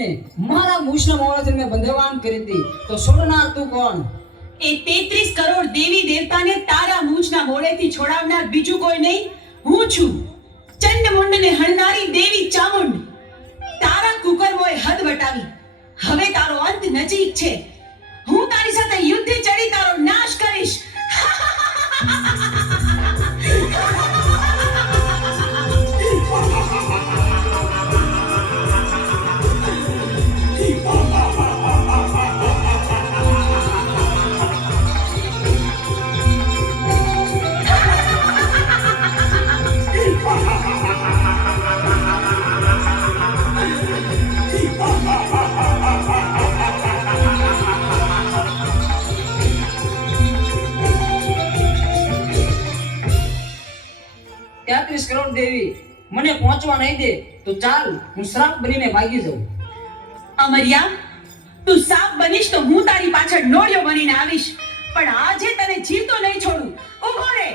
દેવીને મારા મૂછના મોડાથી મેં બંધવાન કરી હતી, તો છોડનાર તું કોણ? એ 33 કરોડ દેવી દેવતાને તારા મૂછના મોડેથી છોડાવનાર બીજું કોઈ નહીં, હું છું ચંડમુંડને હણનારી દેવી ચામુંડ. તારા કુકર્મોએ હદ વટાવી, હવે તારો અંત નજીક છે. હું તારી સાથે યુદ્ધે ચડી તારો નાશ કરીશ. તેત્રીસ કરોડ દેવી મને પહોંચવા નહીં દે તો ચાલ હું શ્રાપ બનીને ભાગી જાઉં. અમર્યા, તું સાપ બનીશ તો હું તારી પાછળ નોળિયો બનીને આવીશ, પણ આજે તને જીવતો નહીં છોડું. ઊભો રહે.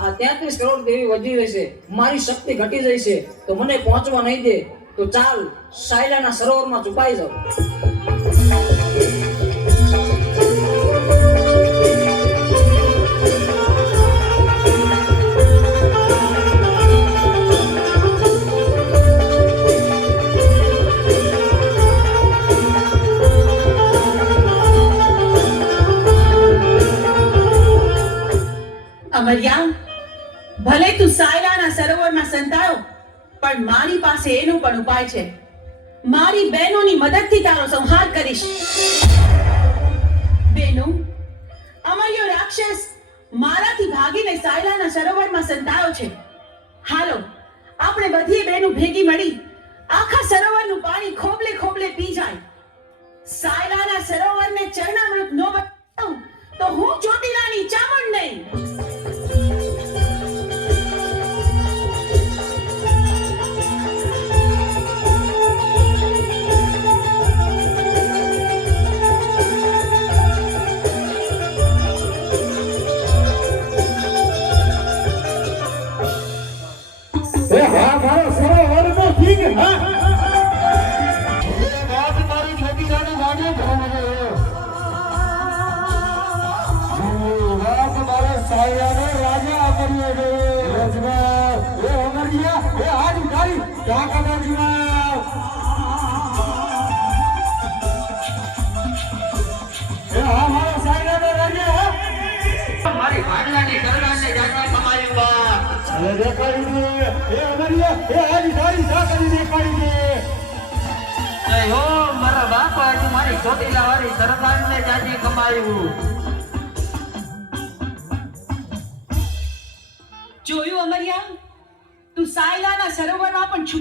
આ 33 કરોડ દેવી વધી રહેશે, મારી શક્તિ ઘટી જાય છે, તો મને પહોંચવા નહીં દે તો ચાલ સાયલાના સરોવરમાં છુપાઈ જાઉં. અમર્યા, ભલે તું સાયલાના સરોવરમાં સંતાયો, પણ મારી પાસે એનો પણ ઉપાય છે. મારી બહેનોની મદદથી તારો સંહાર કરીશ. બહેનો, અમર્યો રાક્ષસ મારાથી ભાગીને સાયલાના સરોવરમાં સંતાયો છે. હાલો, આપણે બધી બહેનો ભેગી મળી આખા સરોવરનું પાણી ખોબલે ખોબલે પી જાય. સાયલાના સરોવરને ચરણામૃત નો બનાવું તો હું ચોટીલાની ચામુંડ નહીં. જોયું અમર્યા, તું સાયલાના સરોવરમાં પણ